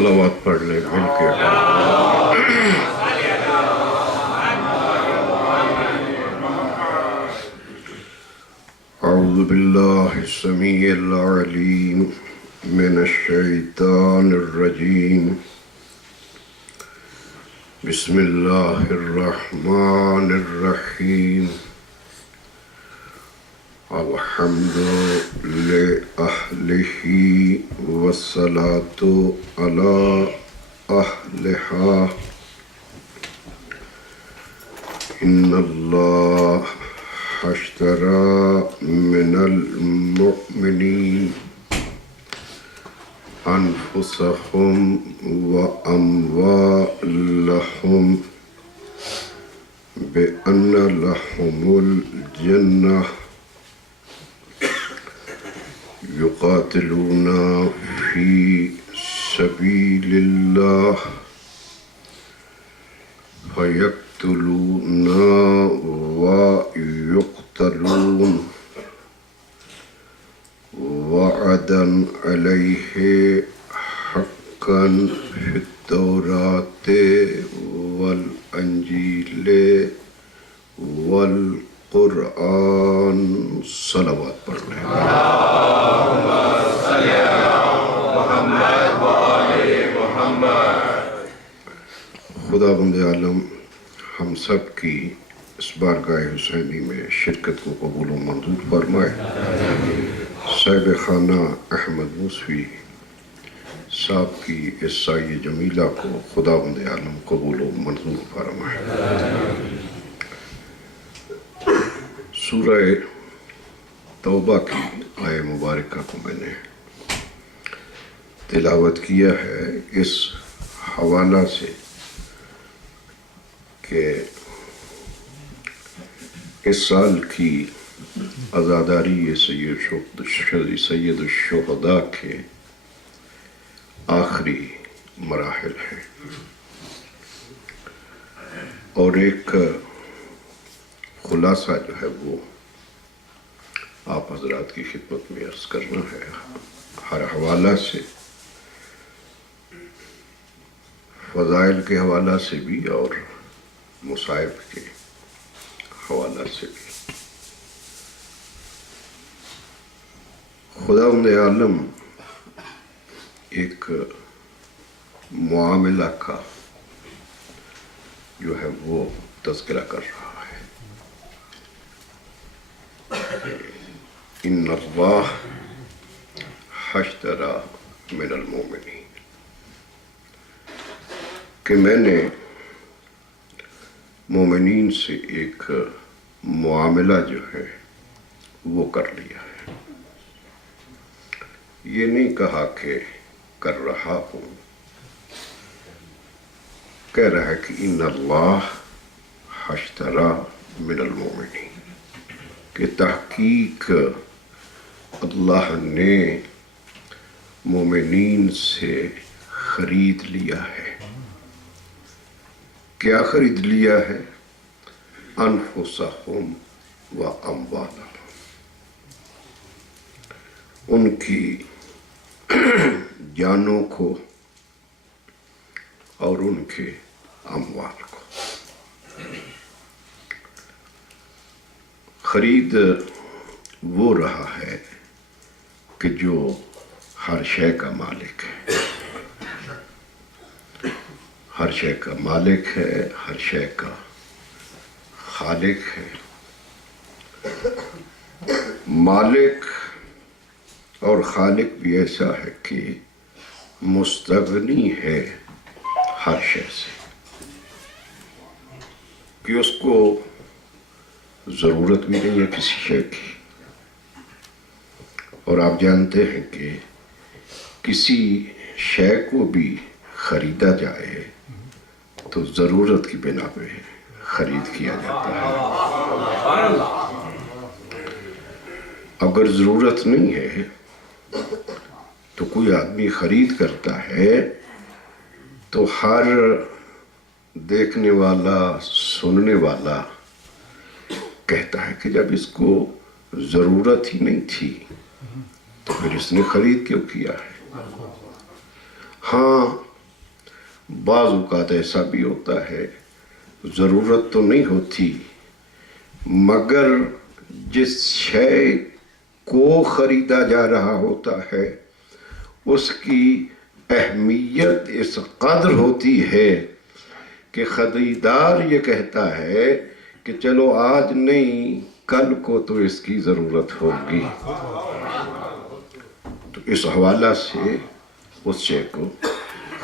صلوات پڑھ لیں مل کے. اعوذ باللہ السمیع العلیم من الشیطان الرجیم. بسم اللہ الرحمن الرحیم. الحمد لأہلہ والصلاة علی اہلہا. ان اللہ اشترى من المؤمنین انفسهم واموالهم بأن لهم الجنة يقاتلون في سبيل الله فيقتلون ويقتلون وعدا عليه حقا في التوراة والإنجيل والقرآن. صلوات پڑھ رہے ہیں. خدا بند عالم ہم سب کی اس بارگاہ حسینی میں شرکت کو قبول و منظور فرمائے. صاحب خانہ احمد موسوی صاحب کی اس سایہ جمیلہ کو خدا بند عالم قبول و منظور فرمائے. سورہ توبہ کی آیہ مبارکہ کو میں نے تلاوت کیا ہے اس حوالہ سے کہ اس سال کی عزاداری یہ سید الشہداء کے آخری مراحل ہیں اور ایک خلاصہ جو ہے وہ آپ حضرات کی خدمت میں عرض کرنا ہے. ہر حوالہ سے، فضائل کے حوالہ سے بھی اور مصائب کے حوالہ سے بھی. خداوند عالم ایک معاملہ کا جو ہے وہ تذکرہ کر رہا ہے. ان اللہ اشتری من المؤمنین، کہ میں نے مومنین سے ایک معاملہ جو ہے وہ کر لیا ہے. یہ نہیں کہا کہ کر رہا ہوں، کہہ رہا ہے کہ ان اللہ اشتری من المؤمنین، کہ تحقیق اللہ نے مومنین سے خرید لیا ہے. کیا خرید لیا ہے؟ انفسہم و اموالہم، ان کی جانوں کو اور ان کے اموال کو. خرید وہ رہا ہے کہ جو ہر شے کا مالک ہے، ہر شے کا مالک ہے، ہر شے کا خالق ہے. مالک اور خالق بھی ایسا ہے کہ مستغنی ہے ہر شے سے، کہ اس کو ضرورت بھی نہیں ہے کسی شے کی. اور آپ جانتے ہیں کہ کسی شے کو بھی خریدا جائے تو ضرورت کی بنا پہ خرید کیا جاتا ہے. اگر ضرورت نہیں ہے تو کوئی آدمی خرید کرتا ہے تو ہر دیکھنے والا، سننے والا کہتا ہے کہ جب اس کو ضرورت ہی نہیں تھی تو پھر اس نے خرید کیوں کیا ہے. ہاں بعض اوقات ایسا بھی ہوتا ہے ضرورت تو نہیں ہوتی مگر جس شے کو خریدا جا رہا ہوتا ہے اس کی اہمیت اس قدر ہوتی ہے کہ خریدار یہ کہتا ہے کہ چلو آج نہیں کل کو تو اس کی ضرورت ہوگی، تو اس حوالہ سے اس شے کو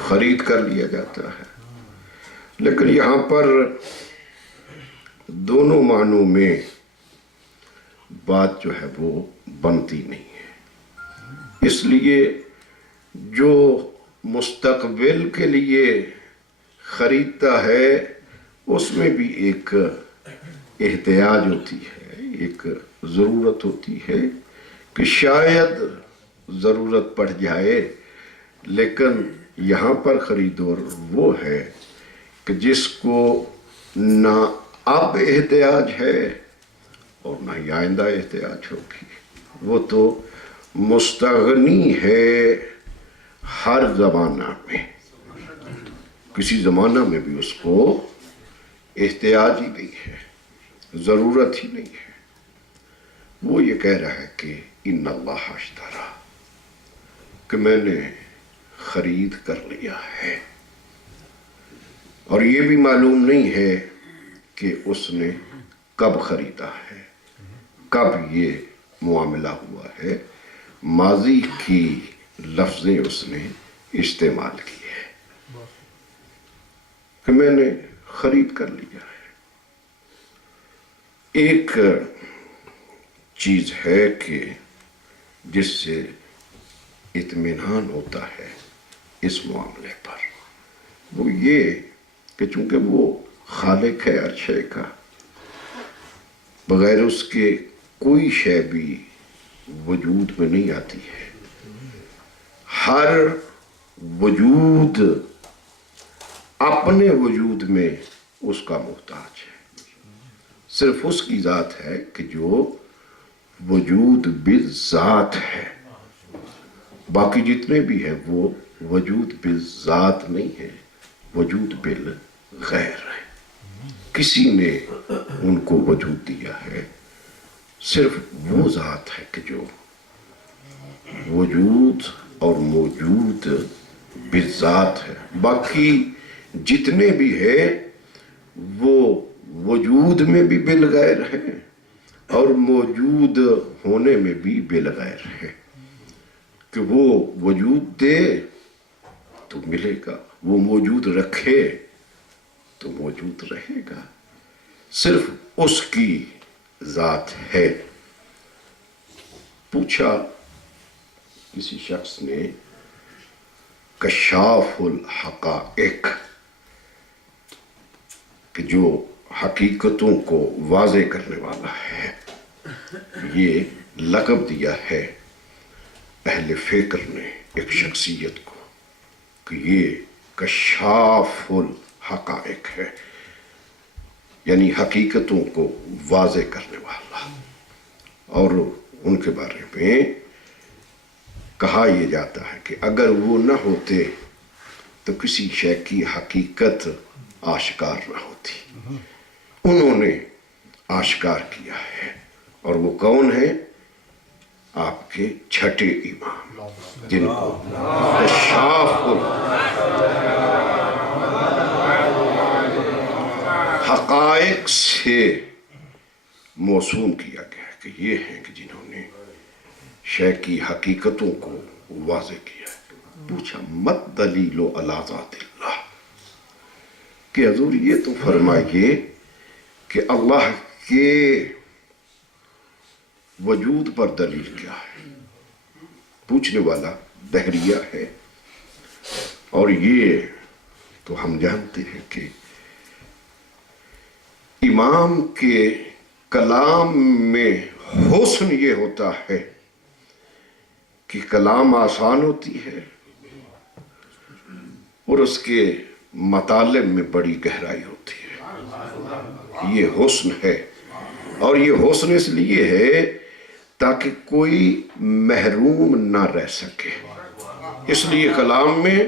خرید کر لیا جاتا ہے۔ لیکن یہاں پر دونوں معنوں میں بات جو ہے وہ بنتی نہیں ہے، اس لیے جو مستقبل کے لیے خریدتا ہے اس میں بھی ایک احتیاج ہوتی ہے، ایک ضرورت ہوتی ہے کہ شاید ضرورت پڑ جائے، لیکن یہاں پر خریدور وہ ہے کہ جس کو نہ اب احتیاج ہے اور نہ ہی آئندہ احتیاج ہوگی، وہ تو مستغنی ہے ہر زمانہ میں، کسی زمانہ میں بھی اس کو احتیاج ہی نہیں ہے، ضرورت ہی نہیں ہے۔ وہ یہ کہہ رہا ہے کہ ان اللہ اشترا، کہ میں نے خرید کر لیا ہے، اور یہ بھی معلوم نہیں ہے کہ اس نے کب خریدا ہے، کب یہ معاملہ ہوا ہے، ماضی کی لفظیں اس نے استعمال کی ہے کہ میں نے خرید کر لیا ہے۔ ایک چیز ہے کہ جس سے اطمینان ہوتا ہے اس معاملے پر، وہ یہ کہ چونکہ وہ خالق ہے ہر شے کا، بغیر اس کے کوئی شے بھی وجود میں نہیں آتی ہے، ہر وجود اپنے وجود میں اس کا محتاج ہے، صرف اس کی ذات ہے کہ جو وجود بالذات ہے، باقی جتنے بھی ہیں وہ وجود بالذات نہیں ہے، وجود بالغیر ہے، کسی نے ان کو وجود دیا ہے، صرف وہ ذات ہے کہ جو وجود اور موجود بالذات ہے، باقی جتنے بھی ہیں وہ وجود میں بھی بالغیر ہیں اور موجود ہونے میں بھی بالغیر ہے، کہ وہ وجود دے تو ملے گا، وہ موجود رکھے تو موجود رہے گا، صرف اس کی ذات ہے۔ پوچھا کسی شخص نے کشاف الحقائق، کہ جو حقیقتوں کو واضح کرنے والا ہے، یہ لقب دیا ہے اہل فکر نے ایک شخصیت کو کہ یہ کشاف الحقائق ہے، یعنی حقیقتوں کو واضح کرنے والا، اور ان کے بارے میں کہا یہ جاتا ہے کہ اگر وہ نہ ہوتے تو کسی شے کی حقیقت آشکار نہ ہوتی، انہوں نے آشکار کیا ہے، اور وہ کون ہے؟ آپ کے چھٹے امام، جن کو کشاف حقائق سے موسوم کیا گیا ہے کہ یہ ہیں کہ جنہوں نے شے کی حقیقتوں کو واضح کیا ہے۔ پوچھا مت دلیل علی ذات اللہ، کہ حضور یہ تو فرمائیے کہ اللہ کے وجود پر دلیل کیا ہے؟ پوچھنے والا دہریہ ہے، اور یہ تو ہم جانتے ہیں کہ امام کے کلام میں حسن یہ ہوتا ہے کہ کلام آسان ہوتی ہے اور اس کے مطالب میں بڑی گہرائی ہوتی ہے، یہ حسن ہے، اور یہ حسن اس لیے ہے تاکہ کوئی محروم نہ رہ سکے، اس لیے کلام میں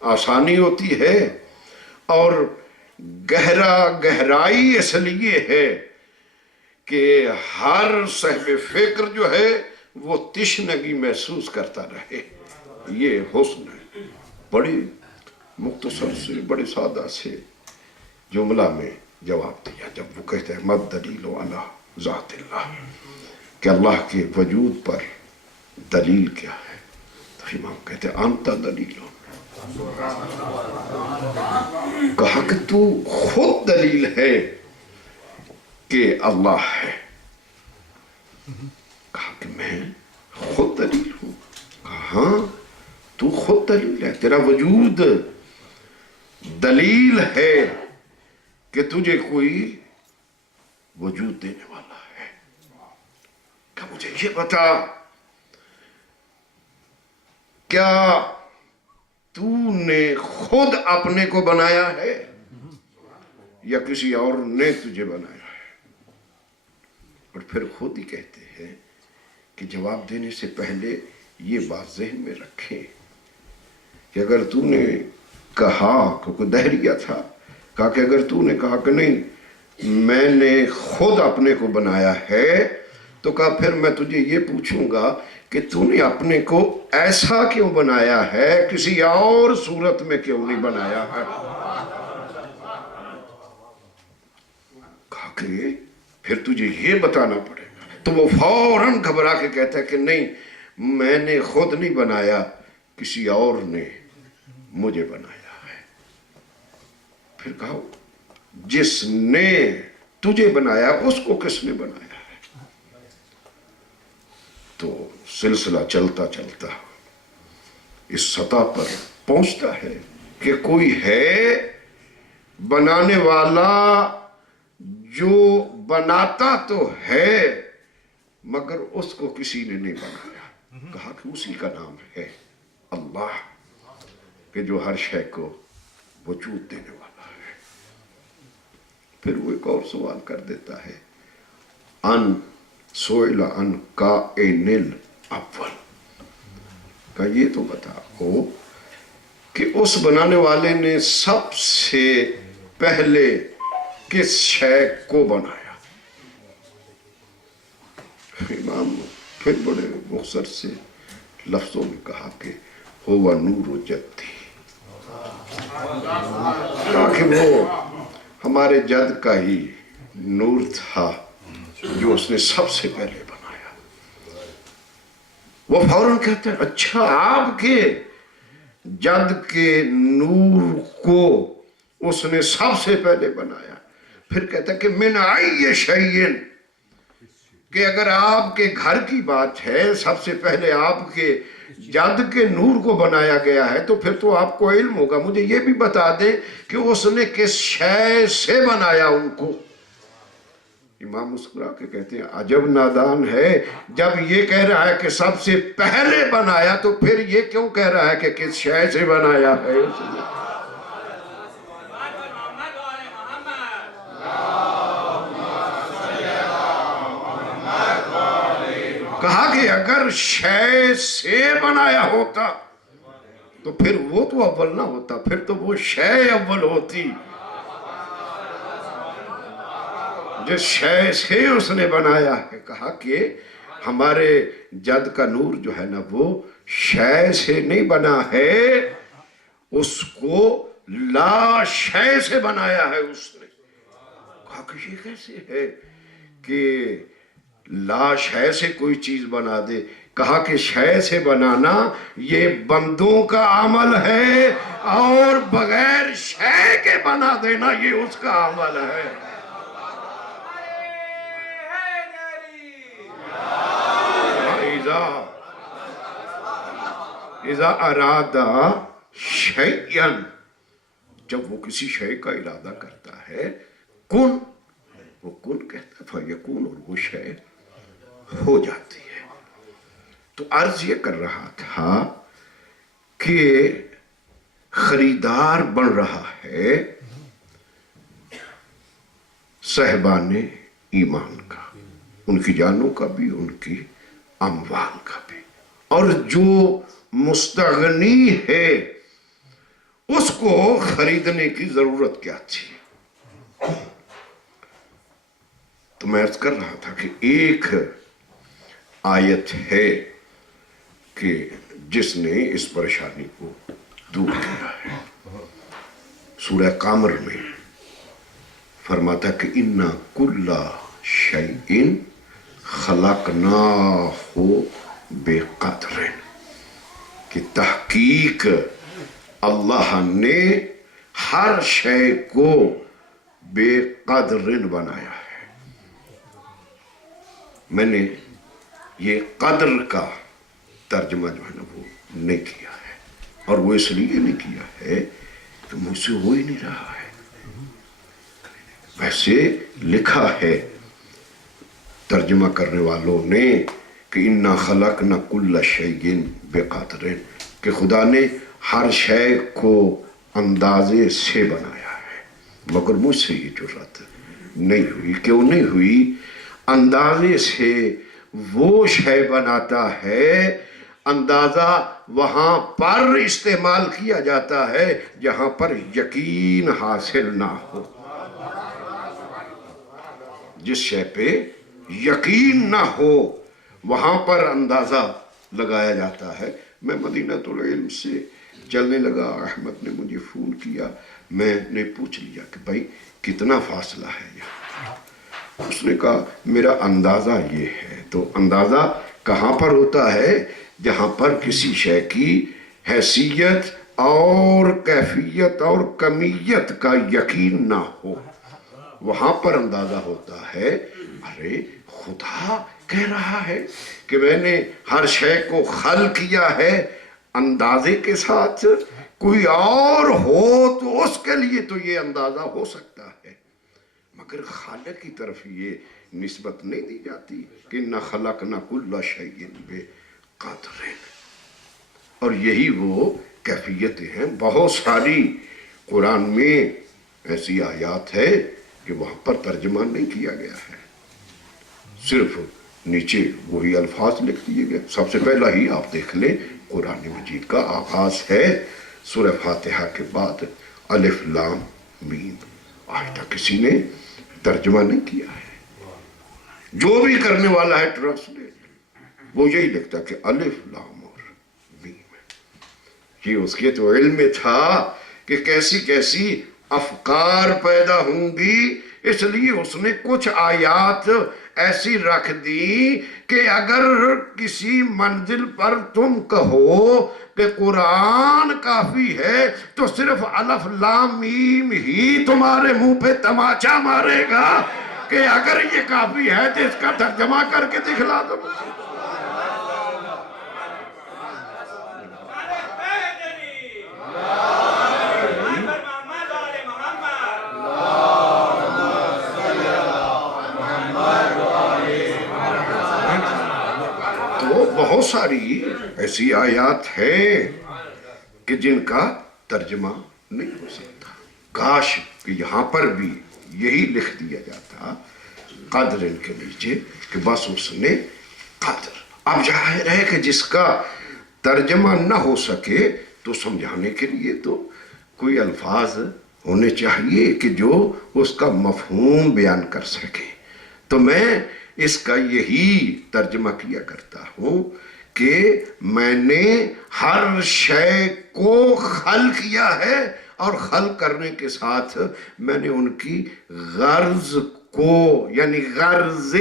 آسانی ہوتی ہے اور گہرائی اس لیے ہے کہ ہر صاحب فکر جو ہے وہ تشنگی محسوس کرتا رہے. یہ حسن ہے. بڑی مختصر سے بڑے سادہ سے جملہ میں جواب دیا جب وہ کہتے ہیں مد دلیل علی ذات اللہ، کہ اللہ کے وجود پر دلیل کیا ہے. تو امام کہتے ہیں انت دلیل. کہا کہ تو خود دلیل ہے کہ اللہ ہے. کہا کہ میں خود دلیل ہوں. کہا ہاں تو خود دلیل ہے، تیرا وجود دلیل ہے کہ تجھے کوئی وجود دینے والا ہے. کہ مجھے یہ بتا، کیا تو نے خود اپنے کو بنایا ہے یا کسی اور نے تجھے بنایا ہے؟ اور پھر خود ہی کہتے ہیں کہ جواب دینے سے پہلے یہ بات ذہن میں رکھیں کہ اگر تو نے کہا کہ کوئی دہریہ تھا، کہا کہ اگر تو نے کہا کہ نہیں میں نے خود اپنے کو بنایا ہے، تو کہا پھر میں تجھے یہ پوچھوں گا کہ تو نے اپنے کو ایسا کیوں بنایا ہے، کسی اور صورت میں کیوں نہیں بنایا ہے؟ کہا کہ پھر تجھے یہ بتانا پڑے گا. تو وہ فوراً گھبرا کے کہتا ہے کہ نہیں میں نے خود نہیں بنایا، کسی اور نے مجھے بنایا ہے. پھر کہا جس نے تجھے بنایا اس کو کس نے بنایا ہے؟ تو سلسلہ چلتا چلتا اس سطح پر پہنچتا ہے کہ کوئی ہے بنانے والا جو بناتا تو ہے مگر اس کو کسی نے نہیں بنایا. کہا کہ اسی کا نام ہے اللہ، کہ جو ہر شے کو وجود دینے والا ہے. پھر وہ ایک اور سوال کر دیتا ہے، ان سئل عن کائن الاول، کہ یہ تو بتاؤ کہ اس بنانے والے نے سب سے پہلے کس شے کو بنایا؟ امام پھر بڑے مختصر سے لفظوں میں کہا کہ ہوا نور جدی، کہا کہ وہ ہمارے جد کا ہی نور تھا جو اس نے سب سے پہلے بنایا. وہ فوراً کہتے ہیں اچھا آپ کے جد کے نور کو اس نے سب سے پہلے بنایا. پھر کہتا ہے کہ من ای شیء، کہ اگر آپ کے گھر کی بات ہے سب سے پہلے آپ کے جد کے نور کو بنایا گیا ہے تو پھر تو آپ کو علم ہوگا. مجھے یہ بھی بتا دیں کہ اس نے کس شے سے بنایا ان کو؟ امام مسکرا کے کہتے ہیں عجب نادان ہے، جب یہ کہہ رہا ہے کہ سب سے پہلے بنایا تو پھر یہ کیوں کہہ رہا ہے کہ کس شے سے بنایا ہے؟ کہا کہ اگر شے سے بنایا ہوتا تو پھر وہ تو اول نہ ہوتا، پھر تو وہ شے اول ہوتی. جس شے سے اس نے بنایا ہے، کہا کہ ہمارے جد کا نور جو ہے نا وہ شے سے نہیں بنا ہے، اس کو لا شے سے بنایا ہے اس نے. کہا کہ یہ کیسے ہے کہ لا شے سے کوئی چیز بنا دے؟ کہا کہ شے سے بنانا یہ بندوں کا عمل ہے اور بغیر شے کے بنا دینا یہ اس کا عمل ہے. اذا ارادہ شیئن، جب وہ کسی شے کا ارادہ کرتا ہے، کن، وہ کن کہتا ہے فیکون، اور وہ شے ہو جاتی ہے. تو عرض یہ کر رہا تھا کہ خریدار بن رہا ہے صاحبان ایمان کا، ان کی جانوں کا بھی، ان کی اموال کا بھی. اور جو مستغنی ہے اس کو خریدنے کی ضرورت کیا تھی؟ تو میں عرض کر رہا تھا کہ ایک آیت ہے کہ جس نے اس پریشانی کو دور کیا ہے۔ سورہ قمر میں فرماتا کہ اِنَّا كُلَّ شَيْءٍ خَلَقْنَاهُ بِقَدْرٍ، کہ تحقیق اللہ نے ہر شے کو بے قدر بنایا ہے۔ میں نے یہ قدر کا ترجمہ جو ہے نا وہ نہیں کیا ہے، اور وہ اس لیے نہیں کیا ہے کہ مجھ سے ہو ہی نہیں رہا ہے۔ ویسے لکھا ہے ترجمہ کرنے والوں نے کہ اِنَّا خَلَقْنَا كُلَّ شَيْءٍ بِقَدْرٍ، کہ خدا نے ہر شے کو اندازے سے بنایا ہے، مگر مجھ سے یہ جرات نہیں ہوئی۔ کیوں نہیں ہوئی؟ اندازے سے وہ شے بناتا ہے، اندازہ وہاں پر استعمال کیا جاتا ہے جہاں پر یقین حاصل نہ ہو۔ جس شے پہ یقین نہ ہو وہاں پر اندازہ لگایا جاتا ہے۔ میں مدینۃ العلم سے چلنے لگا، احمد نے مجھے فون کیا، میں نے پوچھ لیا کہ بھائی کتنا فاصلہ ہے یہاں؟ اس نے کہا میرا اندازہ یہ ہے۔ تو اندازہ کہاں پر ہوتا ہے؟ جہاں پر کسی شے کی حیثیت اور کیفیت اور کمیت کا یقین نہ ہو، وہاں پر اندازہ ہوتا ہے۔ ارے خدا کہہ رہا ہے کہ میں نے ہر شے کو خلق کیا ہے اندازے کے ساتھ، کوئی اور ہو تو اس کے لیے تو یہ اندازہ ہو سکتا ہے، مگر خالق کی طرف یہ نسبت نہیں دی جاتی کہ اِنَّا خَلَقْنَا كُلَّ شَيْءٍ بِقَدْرٍ۔ اور یہی وہ کیفیتیں ہیں۔ بہت ساری قرآن میں ایسی آیات ہے کہ وہاں پر ترجمہ نہیں کیا گیا ہے، صرف نیچے وہی الفاظ لکھ دیے گئے۔ سب سے پہلا ہی آپ دیکھ لیں، قرآن مجید کا آغاز ہے سورہ فاتحہ کے بعد الف لام میم، آج تک کسی نے ترجمہ نہیں کیا ہے۔ جو بھی کرنے والا ہے ٹرانسلیٹ، وہ یہی لکھتا کہ الف لام اور میم۔ یہ اس کے تو علم میں تھا کہ کیسی کیسی افکار پیدا ہوں گی، اس لیے اس نے کچھ آیات ایسی رکھ دی کہ اگر کسی منزل پر تم کہو کہ قرآن کافی ہے تو صرف الف لام میم ہی تمہارے منہ پہ تماچا مارے گا کہ اگر یہ کافی ہے تو اس کا ترجمہ کر کے دکھلا دو۔ بہت ساری ایسی آیات ہیں کہ جن کا ترجمہ نہیں ہو سکتا۔ کاش کہ یہاں پر بھی یہی لکھ دیا جاتا قدر ان کے نیچے کہ بس اس نے قدر۔ اب ظاہر ہے کہ جس کا ترجمہ نہ ہو سکے تو سمجھانے کے لیے تو کوئی الفاظ ہونے چاہیے کہ جو اس کا مفہوم بیان کر سکے۔ تو میں اس کا یہی ترجمہ کیا کرتا ہوں کہ میں نے ہر شے کو خلق کیا ہے، اور خلق کرنے کے ساتھ میں نے ان کی غرض کو یعنی غرض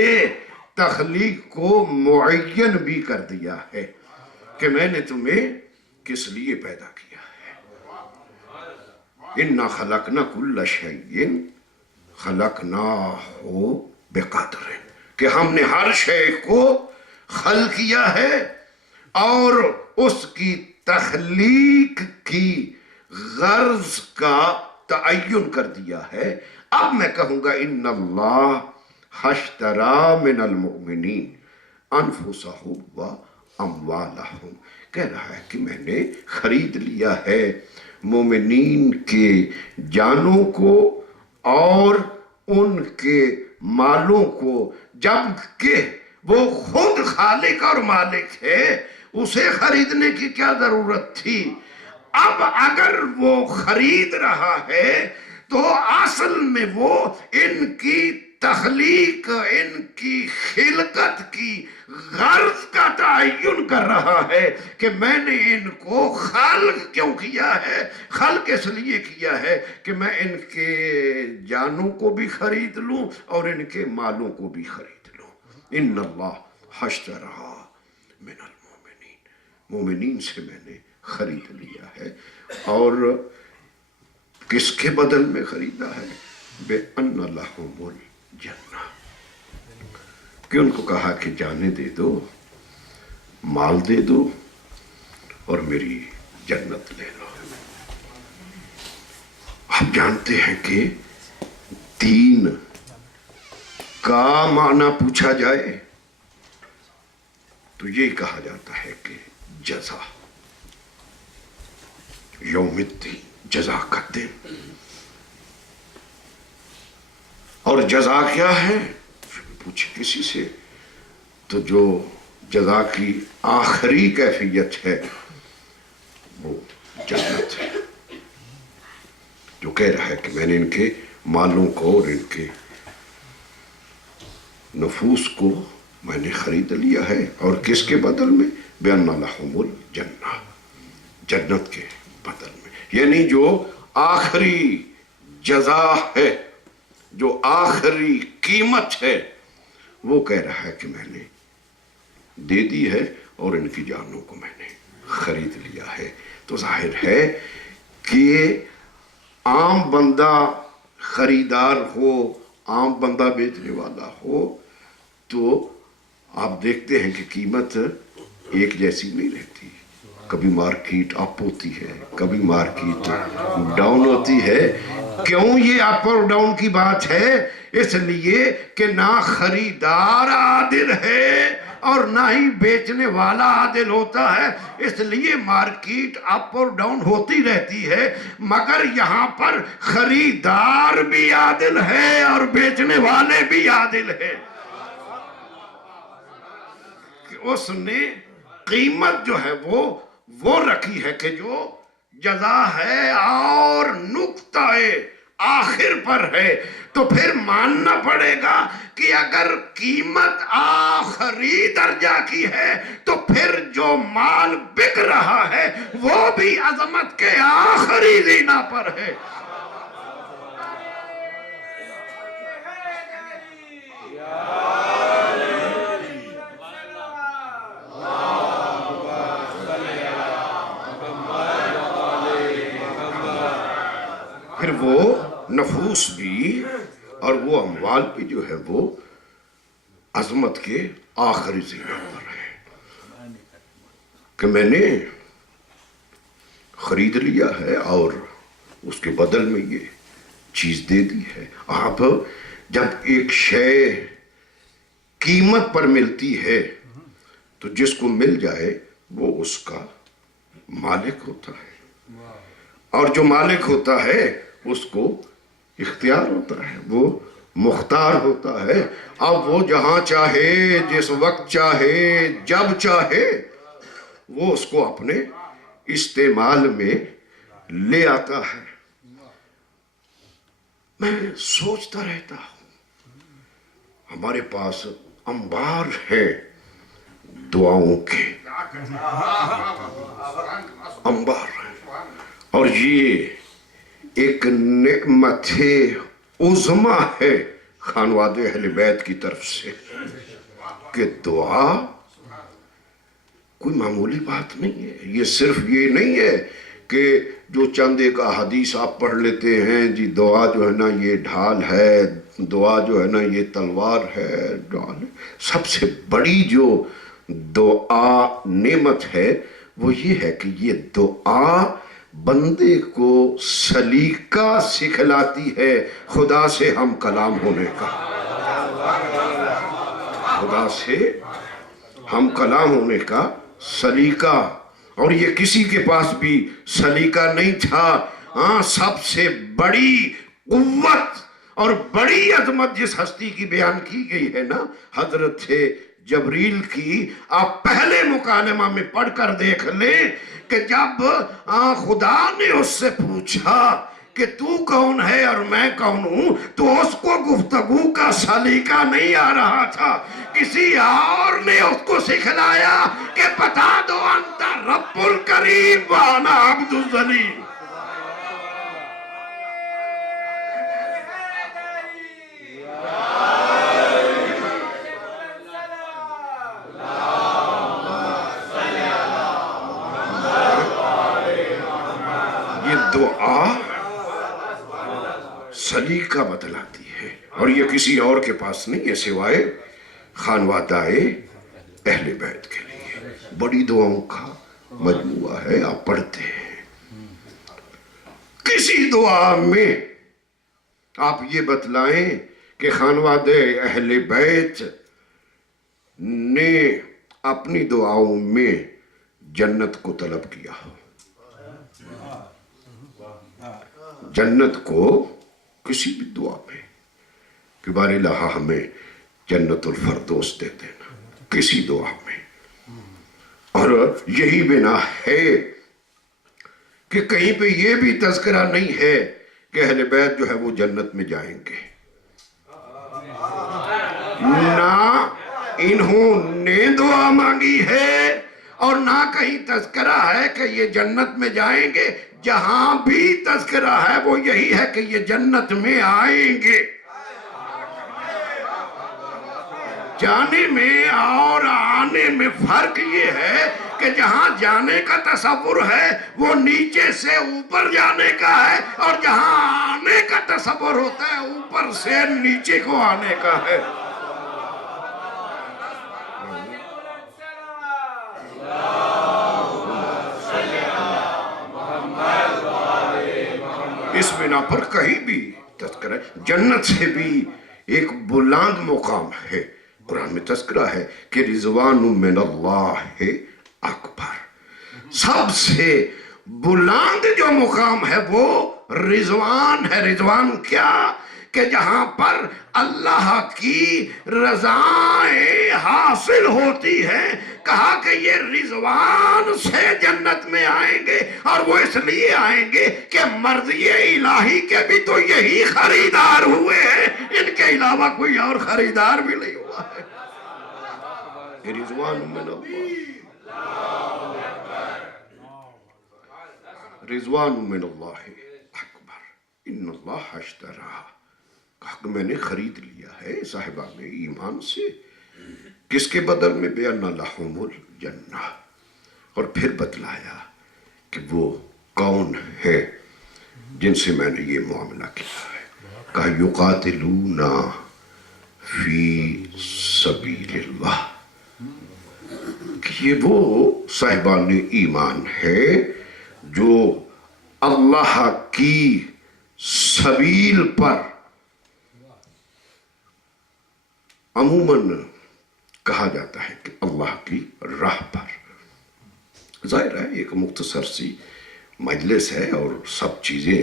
تخلیق کو معین بھی کر دیا ہے کہ میں نے تمہیں کس لیے پیدا کیا ہے۔ اِنَّا خَلَقْنَا كُلَّ شَيْءٍ خَلَقْنَاهُ بِقَدْرٍ، کہ ہم نے ہر شے کو خلق کیا ہے اور اس کی تخلیق کی غرض کا تعین کر دیا ہے۔ اب میں کہوں گا ان اللہ اشتری من المؤمنین انفسهم و اموالہم، کہہ رہا ہے کہ میں نے خرید لیا ہے مومنین کے جانوں کو اور ان کے مالوں کو، جبکہ وہ خود خالق اور مالک ہے، اسے خریدنے کی کیا ضرورت تھی؟ اب اگر وہ خرید رہا ہے تو اصل میں وہ ان کی تخلیق، ان کی خلقت کی غرض کا تعین کر رہا ہے کہ میں نے ان کو خلق کیوں کیا ہے۔ خلق اس لیے کیا ہے کہ میں ان کے جانوں کو بھی خرید لوں اور ان کے مالوں کو بھی خرید لوں۔ ان اللہ اشتری من المؤمنین، مومنین سے میں نے خرید لیا ہے۔ اور کس کے بدل میں خریدا ہے؟ بِأَنَّ لَهُمُ الْجَنَّةَ، کہ ان کو کہا کہ جانے دے دو، مال دے دو اور میری جنت لے لو۔ آپ جانتے ہیں کہ دین کا معنی پوچھا جائے تو یہ کہا جاتا ہے کہ جزا، یوم الدین، جزا کا دن۔ اور جزا کیا ہے پوچھے کسی سے تو جو جزا کی آخری کیفیت ہے وہ جنت ہے۔ جو کہہ رہا ہے کہ میں نے ان کے مالوں کو اور ان کے نفوس کو میں نے خرید لیا ہے، اور کس کے بدل میں؟ بِأَنَّ لَهُمُ الْجَنَّةَ، جنت کے بدل میں، یعنی جو آخری جزا ہے، جو آخری قیمت ہے، وہ کہہ رہا ہے کہ میں نے دے دی ہے اور ان کی جانوں کو میں نے خرید لیا ہے۔ تو ظاہر ہے کہ عام بندہ خریدار ہو، عام بندہ بیچنے والا ہو تو آپ دیکھتے ہیں کہ قیمت ایک جیسی نہیں رہتی، کبھی مارکیٹ اپ ہوتی ہے، کبھی مارکیٹ ڈاؤن ہوتی ہے۔ کیوں یہ اپ اور ڈاؤن کی بات ہے؟ اس لیے کہ نہ خریدار عادل ہے اور نہ ہی بیچنے والا عادل ہوتا ہے، اس لیے مارکیٹ اپ اور ڈاؤن ہوتی رہتی ہے۔ مگر یہاں پر خریدار بھی عادل ہے اور بیچنے والے بھی عادل ہیں، کہ اس نے قیمت جو ہے وہ رکھی ہے کہ جو جزا ہے اور نقطہ آخر پر ہے۔ تو پھر ماننا پڑے گا کہ اگر قیمت آخری درجہ کی ہے تو پھر جو مال بک رہا ہے وہ بھی عظمت کے آخری زینہ پر ہے۔ پھر وہ نفوس بھی اور وہ اموال بھی جو ہے وہ عظمت کے آخری زینہ پر ہے، کہ میں نے خرید لیا ہے اور اس کے بدل میں یہ چیز دے دی ہے۔ آپ جب ایک شے قیمت پر ملتی ہے تو جس کو مل جائے وہ اس کا مالک ہوتا ہے، اور جو مالک ہوتا ہے اس کو اختیار ہوتا ہے، وہ مختار ہوتا ہے۔ اب وہ جہاں چاہے، جس وقت چاہے، جب چاہے وہ اس کو اپنے استعمال میں لے آتا ہے۔ میں سوچتا رہتا ہوں، ہمارے پاس انبار ہے دعاؤں کے، انبار ہے، اور یہ ایک نعمت عظمی ہے خانواد اہل بیت کی طرف سے، کہ دعا کوئی معمولی بات نہیں ہے۔ یہ صرف یہ نہیں ہے کہ جو چند ایک احادیث آپ پڑھ لیتے ہیں جی دعا جو ہے نا یہ ڈھال ہے، دعا جو ہے نا یہ تلوار ہے، ڈھال۔ سب سے بڑی جو دعا نعمت ہے وہ یہ ہے کہ یہ دعا بندے کو سلیقہ سکھلاتی ہے خدا سے ہم کلام ہونے کا، خدا سے ہم کلام ہونے کا سلیقہ۔ اور یہ کسی کے پاس بھی سلیقہ نہیں تھا۔ سب سے بڑی قوت اور بڑی عظمت جس ہستی کی بیان کی گئی ہے نا، حضرت جبریل کی آپ پہلے مکالمہ میں پڑھ کر دیکھ لیں کہ جب خدا نے اس سے پوچھا کہ تو کون ہے اور میں کون ہوں، تو اس کو گفتگو کا سلیقہ نہیں آ رہا تھا، کسی اور نے اس کو سکھلایا کہ بتا دو انت رب الکریم وانا عبد الذلیل۔ دعا سلیقہ بتلاتی ہے، اور یہ کسی اور کے پاس نہیں ہے سوائے خانوادہ اہل بیت کے لیے۔ بڑی دعاؤں کا مجموعہ ہے، آپ پڑھتے ہیں۔ کسی دعا میں آپ یہ بتلائیں کہ خانوادہ اہل بیت نے اپنی دعاؤں میں جنت کو طلب کیا ہو، جنت کو کسی بھی دعا میں کہ بار الہ ہمیں جنت الفردوس دے دینا، کسی دعا میں۔ اور یہی بنا ہے کہ کہیں پہ یہ بھی تذکرہ نہیں ہے کہ اہل بیت جو ہے وہ جنت میں جائیں گے، نہ انہوں نے دعا مانگی ہے اور نہ کہیں تذکرہ ہے کہ یہ جنت میں جائیں گے۔ جہاں بھی تذکرہ ہے وہ یہی ہے کہ یہ جنت میں آئیں گے۔ جانے میں اور آنے میں فرق یہ ہے کہ جہاں جانے کا تصور ہے وہ نیچے سے اوپر جانے کا ہے، اور جہاں آنے کا تصور ہوتا ہے اوپر سے نیچے کو آنے کا ہے۔ اس بنا پر کہیں بھی تذکرہ جنت سے بھی ایک بلند مقام ہے۔ قرآن میں تذکرہ ہے کہ رضوان من اللہ اکبر، سب سے بلند جو مقام ہے وہ رضوان ہے۔ رضوان کیا؟ کہ جہاں پر اللہ کی رضائیں حاصل ہوتی ہیں۔ کہا کہ یہ رضوان سے جنت میں آئیں گے، اور وہ اس لیے آئیں گے کہ مرضی الہی کے بھی تو یہی خریدار ہوئے ہیں، ان کے علاوہ کوئی اور خریدار بھی نہیں ہوا ہے۔ یہ رضوان من اللہ، رضوان من اللہ اکبر، ان اللہ اشترى، کہا کہ میں نے خرید لیا ہے صاحبان ایمان سے، کس کے بدل میں؟ بِأَنَّ لَهُمُ الْجَنَّةَ، اور پھر بتلایا کہ وہ کون ہے جن سے میں نے یہ معاملہ کیا ہے۔ کہا یقاتلون فی سبیل اللہ، کہ یہ وہ صاحبان ایمان ہے جو اللہ کی سبیل پر، عموماً کہا جاتا ہے کہ اللہ کی راہ پر، ظاہر ہے ایک مختصر سی مجلس ہے اور سب چیزیں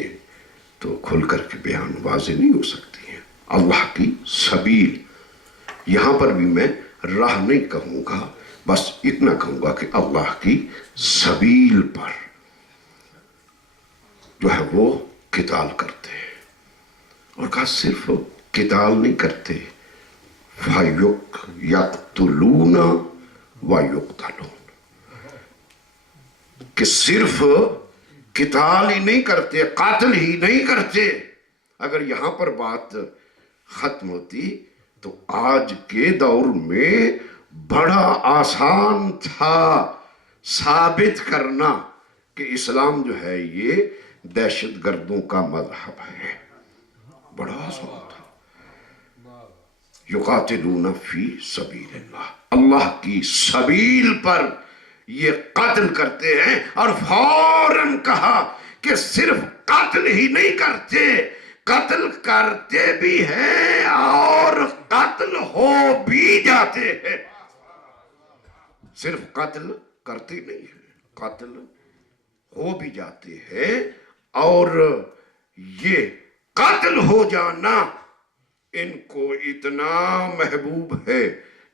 تو کھل کر کے بیان واضح نہیں ہو سکتی ہیں۔ اللہ کی سبیل، یہاں پر بھی میں راہ نہیں کہوں گا، بس اتنا کہوں گا کہ اللہ کی سبیل پر جو ہے وہ قتال کرتے ہیں، اور کہا صرف قتال نہیں کرتے، یقتلون ویقتلون، کہ صرف قتال ہی نہیں کرتے، قاتل ہی نہیں کرتے۔ اگر یہاں پر بات ختم ہوتی تو آج کے دور میں بڑا آسان تھا ثابت کرنا کہ اسلام جو ہے یہ دہشت گردوں کا مذہب ہے، بڑا آسان تھا۔ یقاتلون فی سبیل اللہ، اللہ کی سبیل پر یہ قتل کرتے ہیں، اور فوراً کہا کہ صرف قتل ہی نہیں کرتے، قتل کرتے بھی ہیں اور قتل ہو بھی جاتے ہیں۔ صرف قتل کرتے نہیں ہیں، قتل ہو بھی جاتے ہیں، اور یہ قتل ہو جانا ان کو اتنا محبوب ہے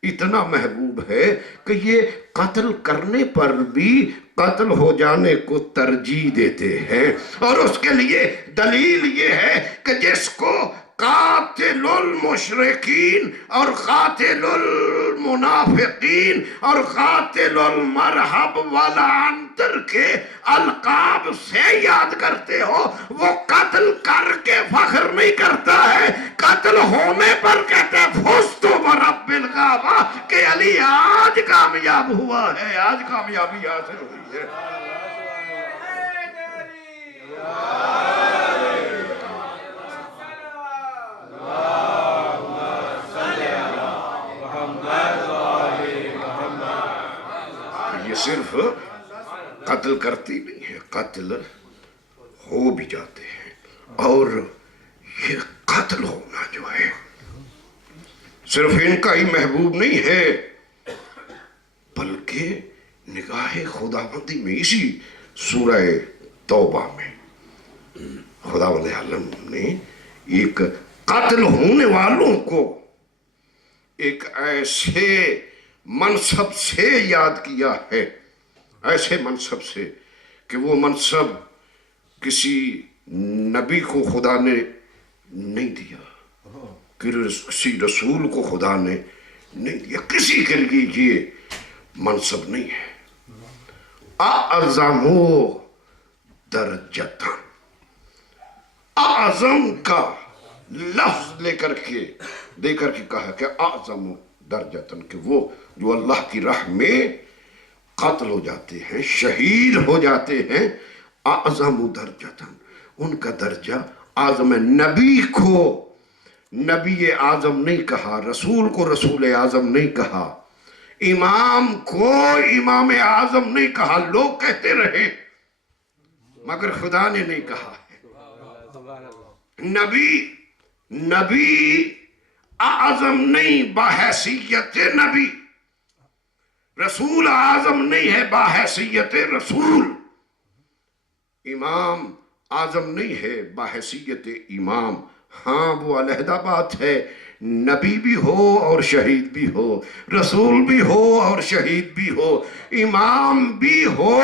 اتنا محبوب ہے کہ یہ قتل کرنے پر بھی قتل ہو جانے کو ترجیح دیتے ہیں، اور اس کے لیے دلیل یہ ہے کہ جس کو قاتل المشرکین اور قاتل المنافقین اور قاتل المرحب والعنتر کے القاب سے یاد کرتے ہو، وہ قتل کر کے فخر نہیں کرتا ہے، قتل ہونے پر کہتے ہیں فزت برب الکعبہ کہ علی آج کامیاب ہوا ہے، آج کامیابی حاصل ہوئی ہے۔ یہ صرف قتل کرتی نہیں ہے، قتل ہو بھی جاتے ہیں، اور یہ قتل ہونا جو ہے صرف ان کا ہی محبوب نہیں ہے، بلکہ نگاہ خداوندی میں اسی سورہ توبہ میں خداوند عالم نے ایک قتل ہونے والوں کو ایک ایسے منصب سے یاد کیا ہے، ایسے منصب سے کہ وہ منصب کسی نبی کو خدا نے نہیں دیا، کسی رسول کو خدا نے نہیں دیا، کسی کے لیے یہ منصب نہیں ہے۔ اعظم درجتاً، اعظم کا لفظ دے کر کے کہا کہ اعظم درجتاً، کہ وہ جو اللہ کی راہ میں قتل ہو جاتے ہیں، شہید ہو جاتے ہیں، اعظم درجتاً، ان کا درجہ اعظم ہے۔ نبی کو نبی اعظم نہیں کہا، رسول کو رسول اعظم نہیں کہا، امام کو امام اعظم نہیں کہا، لوگ کہتے رہے مگر خدا نے نہیں کہا ہے۔ نبی اعظم نہیں بحیثیت نبی، رسول اعظم نہیں ہے بحیثیت رسول، امام اعظم نہیں ہے بحیثیت امام۔ ہاں وہ علیحدہ بات ہے، نبی بھی ہو اور شہید بھی ہو، رسول بھی ہو اور شہید بھی ہو، امام بھی ہو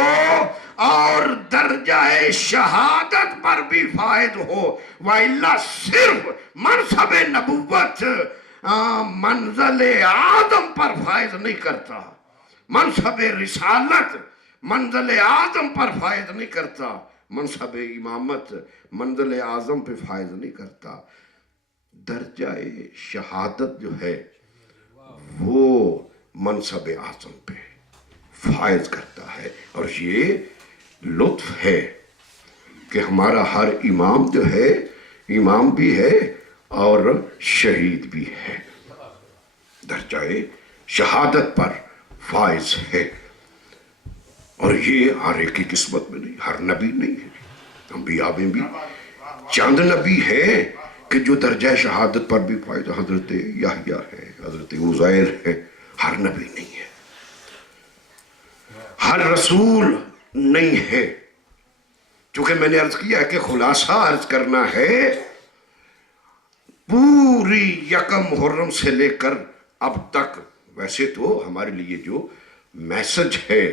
اور درجہ شہادت پر بھی فائد ہو، وَإِلَّا صرف منصب نبوت منزل آدم پر فائز نہیں کرتا، منصب رسالت منزل آدم پر فائز نہیں کرتا، منصب امامت منزل اعظم پہ فائز نہیں کرتا، درجہ شہادت جو ہے وہ منصب اعظم پہ فائز کرتا ہے۔ اور یہ لطف ہے کہ ہمارا ہر امام جو ہے، امام بھی ہے اور شہید بھی ہے، درجہ شہادت پر فائز ہے، اور یہ ہر ایک کی قسمت میں نہیں، ہر نبی نہیں ہے۔ انبیاء میں بھی چند نبی ہیں کہ جو درجہ شہادت پر بھی فائز، حضرت یحییٰ ہے، حضرت عزیر ہے، ہر نبی نہیں ہے، ہر رسول نہیں ہے۔ چونکہ میں نے عرض کیا ہے کہ خلاصہ عرض کرنا ہے، پوری یکم محرم سے لے کر اب تک ویسے تو ہمارے لیے جو میسج ہے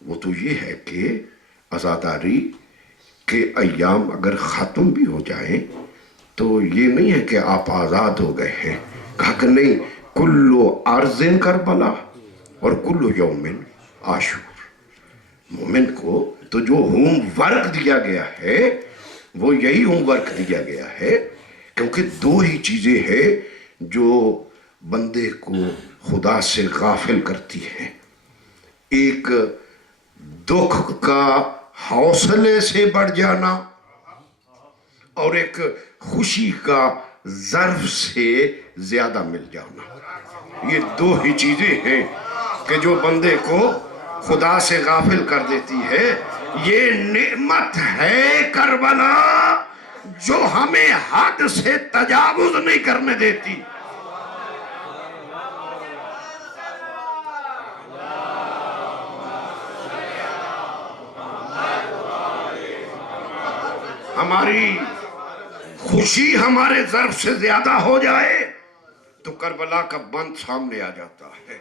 وہ تو یہ ہے کہ عزاداری کے ایام اگر ختم بھی ہو جائیں تو یہ نہیں ہے کہ آپ آزاد ہو گئے ہیں، کہا کہ نہیں، کلو ارضٍ کربلا اور کلو یوم عاشور۔ مومن کو تو جو ہوم ورک دیا گیا ہے وہ یہی ہوم ورک دیا گیا ہے، کیونکہ دو ہی چیزیں ہیں جو بندے کو خدا سے غافل کرتی ہیں، ایک دکھ کا حوصلے سے بڑھ جانا اور ایک خوشی کا ظرف سے زیادہ مل جانا۔ یہ دو ہی چیزیں ہیں کہ جو بندے کو خدا سے غافل کر دیتی ہے۔ یہ نعمت ہے کربلا جو ہمیں حد سے تجاوز نہیں کرنے دیتی۔ ہماری خوشی ہمارے ظرف سے زیادہ ہو جائے تو کربلا کا بند سامنے آ جاتا ہے۔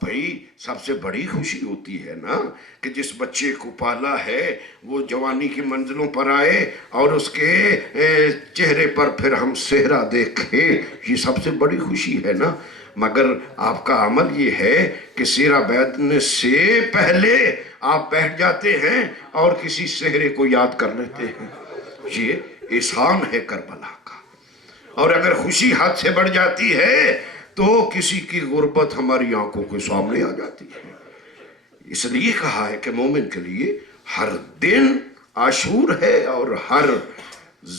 بھئی سب سے بڑی خوشی ہوتی ہے نا کہ جس بچے کو پالا ہے وہ جوانی کی منزلوں پر آئے اور اس کے چہرے پر پھر ہم صحرا دیکھیں، یہ سب سے بڑی خوشی ہے نا۔ مگر آپ کا عمل یہ ہے کہ سیرہ بیدنے سے پہلے آپ بیٹھ جاتے ہیں اور کسی صحرے کو یاد کر لیتے ہیں۔ یہ احسان ہے کربلا کا۔ اور اگر خوشی حد سے بڑھ جاتی ہے تو کسی کی غربت ہماری آنکھوں کے سامنے آ جاتی ہے۔ اس لیے کہا ہے کہ مومن کے لیے ہر دن عاشور ہے، اور ہر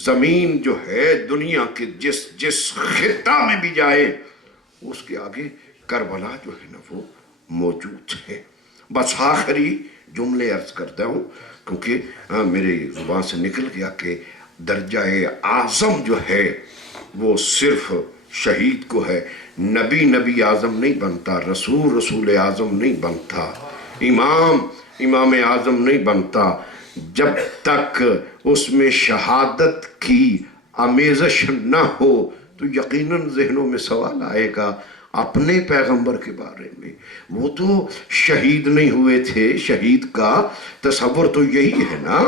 زمین جو ہے دنیا کے جس خطہ میں بھی جائے اس کے آگے کربلا جو ہے نا وہ موجود ہے۔ بس آخری جملے عرض کرتا ہوں کیونکہ میرے زبان سے نکل گیا کہ درجہ اعظم جو ہے وہ صرف شہید کو ہے۔ نبی اعظم نہیں بنتا، رسول اعظم نہیں بنتا، امام اعظم نہیں بنتا جب تک اس میں شہادت کی آمیزش نہ ہو۔ تو یقیناً ذہنوں میں سوال آئے گا اپنے پیغمبر کے بارے میں، وہ تو شہید نہیں ہوئے تھے۔ شہید کا تصور تو یہی ہے نا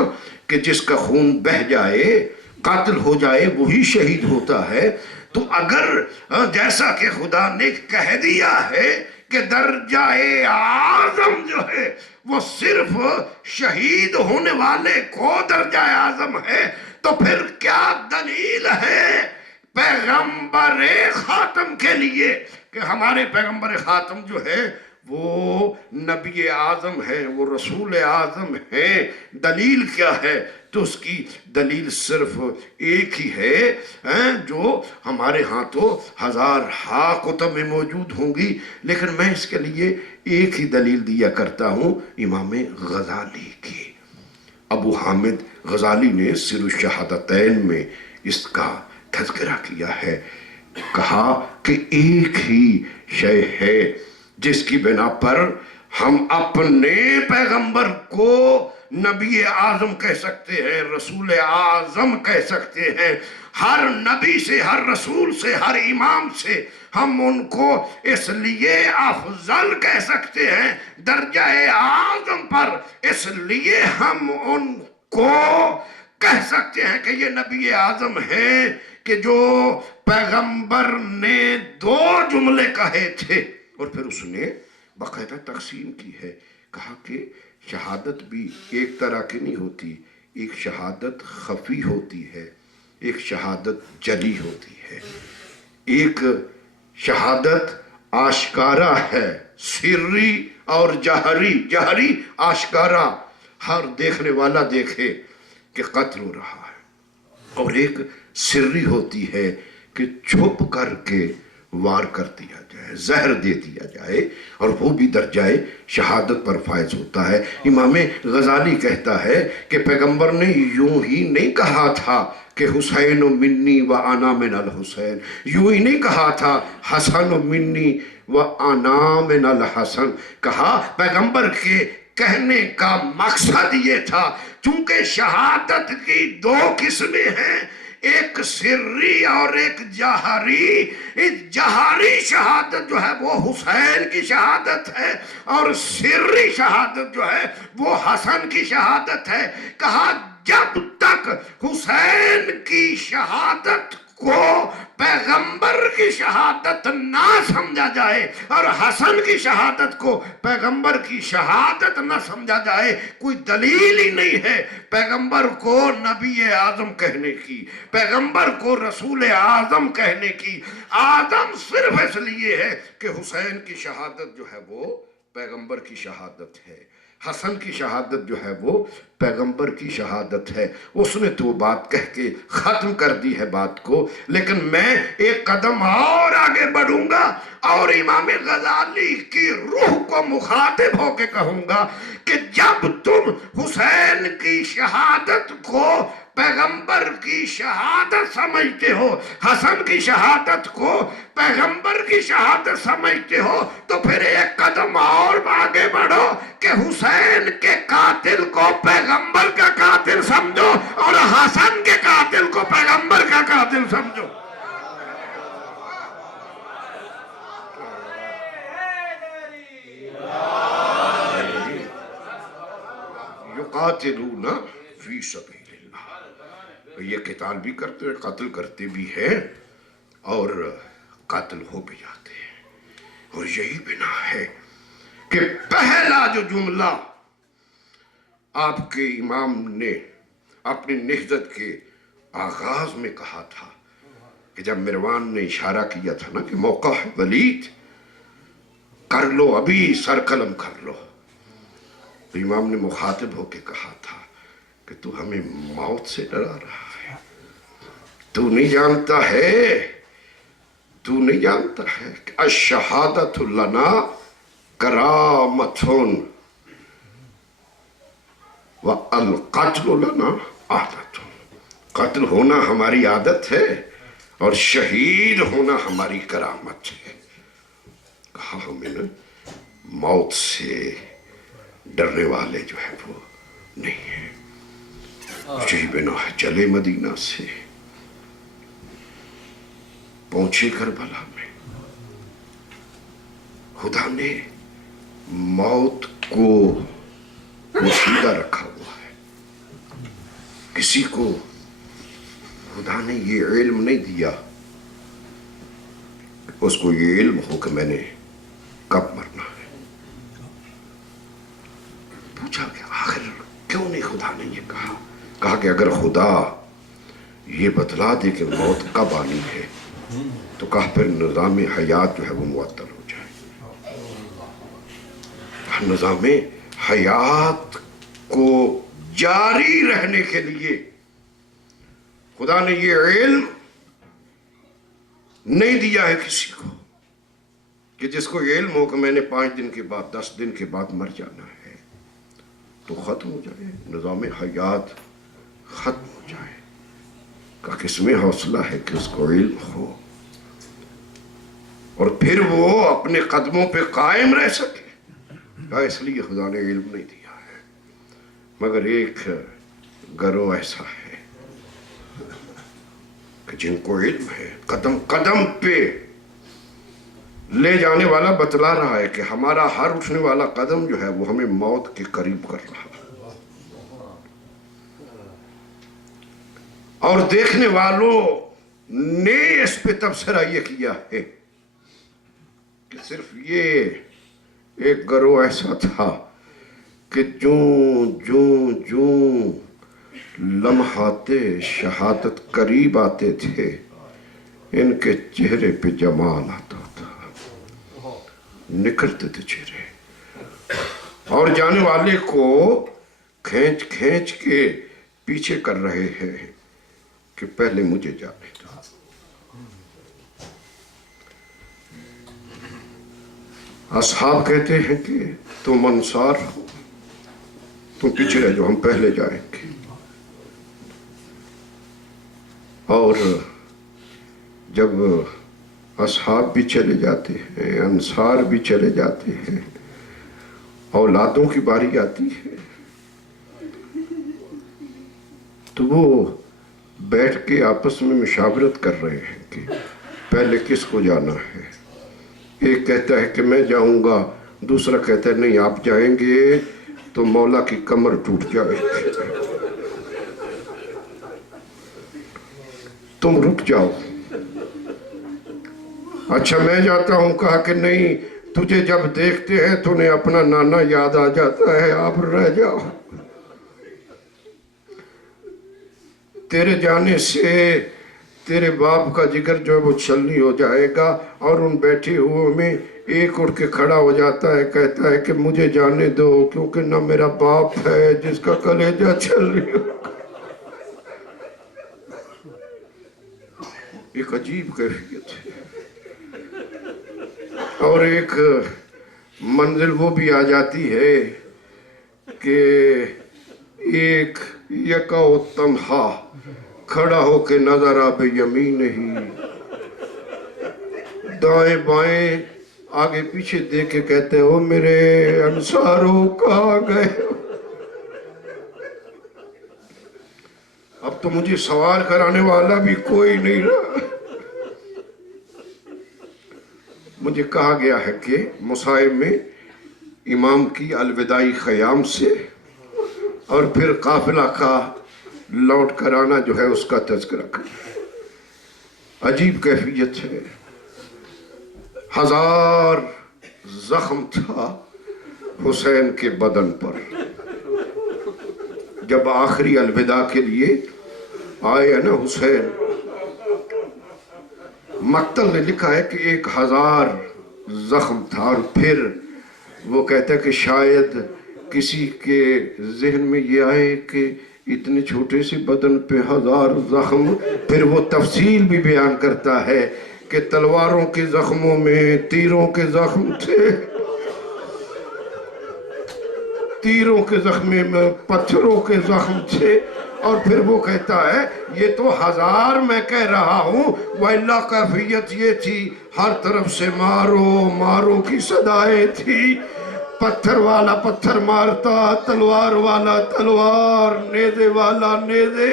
کہ جس کا خون بہہ جائے، قاتل ہو جائے، وہی شہید ہوتا ہے۔ تو اگر جیسا کہ خدا نے کہہ دیا ہے کہ درجہ اعظم جو ہے وہ صرف شہید ہونے والے کو درجہ اعظم ہے، تو پھر کیا دلیل ہے پیغمبر خاتم کے لیے کہ ہمارے پیغمبر خاتم جو ہے وہ نبی اعظم ہے، وہ رسول اعظم ہے۔ دلیل کیا ہے؟ تو اس کی دلیل صرف ایک ہی ہے جو ہمارے ہاں تو ہزار کتب میں موجود ہوں گی، لیکن میں اس کے لیے ایک ہی دلیل دیا کرتا ہوں، امام غزالی کی۔ ابو حامد غزالی نے سر الشہادتین میں اس کا تذکرہ کیا ہے، کہا کہ ایک ہی شے ہے جس کی بنا پر ہم اپنے پیغمبر کو نبی اعظم کہہ سکتے ہیں، رسول اعظم کہہ سکتے ہیں۔ ہر نبی سے، ہر رسول سے، ہر امام سے ہم ان کو اس لیے افضل کہہ سکتے ہیں درجہ اعظم پر، اس لیے ہم ان کو کہہ سکتے ہیں کہ یہ نبی اعظم ہے کہ جو پیغمبر نے 2 جملے کہے تھے اور پھر اس نے باقاعدہ تقسیم کی ہے۔ کہا کہ شہادت بھی ایک طرح کی نہیں ہوتی، ایک شہادت خفی ہوتی ہے، ایک شہادت جلی ہوتی ہے، ایک شہادت آشکارا ہے، سری اور جہری آشکارا، ہر دیکھنے والا دیکھے کہ قتل ہو رہا ہے، اور ایک سری ہوتی ہے کہ چھپ کر کے وار کر دیا جائے، زہر دے دیا جائے، اور وہ بھی درجہ شہادت پر فائز ہوتا ہے۔ امام غزالی کہتا ہے کہ پیغمبر نے یوں ہی نہیں کہا تھا کہ حسین منی و انا من الحسین، یوں ہی نہیں کہا تھا حسن منی و انا من الحسن، کہا پیغمبر کے کہنے کا مقصد یہ تھا چونکہ شہادت کی 2 قسمیں ہیں، ایک سری اور ایک جہری۔ جہری شہادت جو ہے وہ حسین کی شہادت ہے، اور سری شہادت جو ہے وہ حسن کی شہادت ہے۔ کہا جب تک حسین کی شہادت کو پیغمبر کی شہادت نہ سمجھا جائے اور حسن کی شہادت کو پیغمبر کی شہادت نہ سمجھا جائے، کوئی دلیل ہی نہیں ہے پیغمبر کو نبی اعظم کہنے کی، پیغمبر کو رسول اعظم کہنے کی۔ اعظم صرف اس لیے ہے کہ حسین کی شہادت جو ہے وہ پیغمبر کی شہادت ہے، حسن کی شہادت جو ہے وہ پیغمبر کی شہادت ہے۔ اس نے تو بات کہہ کے ختم کر دی ہے بات کو، لیکن میں ایک قدم اور آگے بڑھوں گا اور امام غزالی کی روح کو مخاطب ہو کے کہوں گا کہ جب تم حسین کی شہادت کو پیغمبر کی شہادت سمجھتے ہو، حسن کی شہادت کو پیغمبر کی شہادت سمجھتے ہو، تو پھر ایک قدم اور آگے بڑھو کہ حسین کے قاتل کو پیغمبر کا قاتل سمجھو اور حسن کے قاتل کو پیغمبر کا قاتل سمجھو۔ یقاتلون فی سبیل اللہ، یہ قتال بھی کرتے ہیں، قتل کرتے بھی ہیں اور قاتل ہو بھی جاتے ہیں۔ اور یہی بنا ہے کہ پہلا جو جملہ آپ کے امام نے اپنی نہضت کے آغاز میں کہا تھا کہ جب مروان نے اشارہ کیا تھا نا کہ موقع ہے ولید، کر لو، ابھی سر قلم کر لو، تو امام نے مخاطب ہو کے کہا تھا کہ تو ہمیں موت سے ڈرا رہا ہے، تو نہیں جانتا ہے کہ الشہادت لنا کرامتن والقتل لنا عادت، قتل ہونا ہماری عادت ہے اور شہید ہونا ہماری کرامت ہے۔ کہا ہمیں نا موت سے ڈرنے والے جو ہے وہ نہیں ہیں۔ یہی بنا ہے چلے مدینہ سے، پہنچے کربلا میں، خدا نے موت کو پوشیدہ رکھا ہوا ہے۔ کسی کو خدا نے یہ علم نہیں دیا، اس کو یہ علم ہو کہ میں نے کب مرنا ہے۔ پوچھا کہ آخر کیوں نہیں خدا نے یہ کہا؟ کہا کہ اگر خدا یہ بتلا دے کہ موت کب آنی ہے تو کہا پھر نظام حیات جو ہے وہ معطل ہو جائے۔ نظام حیات کو جاری رہنے کے لیے خدا نے یہ علم نہیں دیا ہے کسی کو کہ جس کو یہ علم ہو کہ میں نے 5 دن کے بعد 10 دن کے بعد مر جانا ہے تو ختم ہو جائے، نظام حیات ختم ہو جائے۔ کہ کس میں حوصلہ ہے کہ اس کو علم ہو اور پھر وہ اپنے قدموں پہ قائم رہ سکے۔ اس لیے خدا نے علم نہیں دیا ہے، مگر ایک گروہ ایسا ہے کہ جن کو علم ہے، قدم قدم پہ لے جانے والا بتلا رہا ہے کہ ہمارا ہر اٹھنے والا قدم جو ہے وہ ہمیں موت کے قریب کر رہا ہے، اور دیکھنے والوں نے اس پہ تبصرہ یہ کیا ہے کہ صرف یہ ایک گروہ ایسا تھا کہ جوں لمحات شہادت قریب آتے تھے ان کے چہرے پہ جمال آتا تھا، نکھرتے تھے چہرے، اور جانے والے کو کھینچ کھینچ کے پیچھے کر رہے ہیں کہ پہلے مجھے جانے دو۔ اصحاب کہتے ہیں کہ تم انصار ہو، تم پیچھے رہ جو، ہم پہلے جائیں گے۔ اور جب اصحاب بھی چلے جاتے ہیں، انصار بھی چلے جاتے ہیں، اولادوں کی باری آتی ہے تو وہ بیٹھ کے آپس میں مشاورت کر رہے ہیں کہ پہلے کس کو جانا ہے۔ ایک کہتا ہے کہ میں جاؤں گا، دوسرا کہتا ہے نہیں آپ جائیں گے تو مولا کی کمر ٹوٹ جائے گی، تم رک جاؤ۔ اچھا میں جاتا ہوں، کہا کہ نہیں، تجھے جب دیکھتے ہیں تو انہیں اپنا نانا یاد آ جاتا ہے، آپ رہ جاؤ، تیرے جانے سے تیرے باپ کا جگر جو ہے وہ چھلنی ہو جائے گا۔ اور ان بیٹھے ہوئے میں ایک اٹھ کے کھڑا ہو جاتا ہے، کہتا ہے کہ مجھے جانے دو کیونکہ نہ میرا باپ ہے جس کا کلیجہ چھلنی ہو۔ ایک عجیب کیفیت ہے، اور ایک منزل وہ بھی آ جاتی ہے کہ ایک یکا و تنہا کھڑا ہو کے نظر آبے یمین ہی، دائیں بائیں آگے پیچھے دیکھ کے کہتے ہو میرے انصاروں کہاں گئے ہو؟ اب تو مجھے سوال کرانے والا بھی کوئی نہیں رہا۔ مجھے کہا گیا ہے کہ مصائب میں امام کی الوداعی خیام سے اور پھر قافلہ کا لوٹ کر آنا جو ہے اس کا تذکرہ کریں۔ عجیب کیفیت ہے، 1000 زخم تھا حسین کے بدن پر۔ جب آخری الوداع کے لیے آئے نا حسین، مقتل نے لکھا ہے کہ 1000 زخم تھا، اور پھر وہ کہتا ہے کہ شاید کسی کے ذہن میں یہ آئے کہ اتنے چھوٹے سے بدن پہ 1000 زخم۔ پھر وہ تفصیل بھی بیان کرتا ہے کہ تلواروں کے زخموں میں تیروں کے زخم تھے، تیروں کے زخم میں پتھروں کے زخم تھے، اور پھر وہ کہتا ہے یہ تو 1000 میں کہہ رہا ہوں، وَإِلَّا کیفیت یہ تھی ہر طرف سے مارو مارو کی صدائیں تھی، پتھر والا پتھر مارتا، تلوار والا تلوار، نیزے والا نیزے،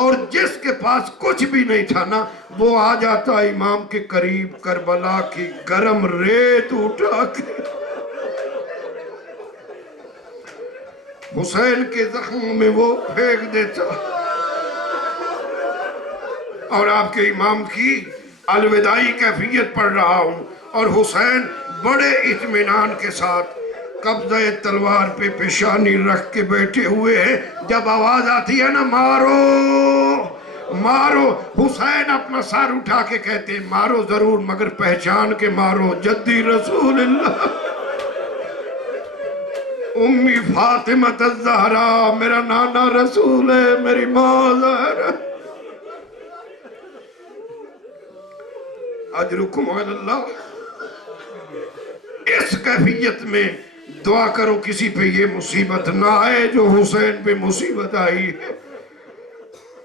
اور جس کے پاس کچھ بھی نہیں تھا نا وہ آ جاتا امام کے قریب، کربلا کی گرم ریت اٹھا کے حسین کے زخموں میں وہ پھینک دیتا، اور آپ کے امام کی الوداعی کیفیت پڑھ رہا ہوں، اور حسین بڑے اطمینان کے ساتھ قبضہ تلوار پہ پیشانی رکھ کے بیٹھے ہوئے ہیں۔ جب آواز آتی ہے نا مارو مارو، حسین اپنا سر اٹھا کے کہتے ہیں مارو ضرور مگر پہچان کے مارو، جدی رسول اللہ، امی فاطمہ الزہرا، میرا نانا رسول ہے، میری ماں زہرا، اجرکم علی اللہ۔ اس کیفیت میں دعا کرو کسی پہ یہ مصیبت نہ آئے جو حسین پہ مصیبت آئی ہے،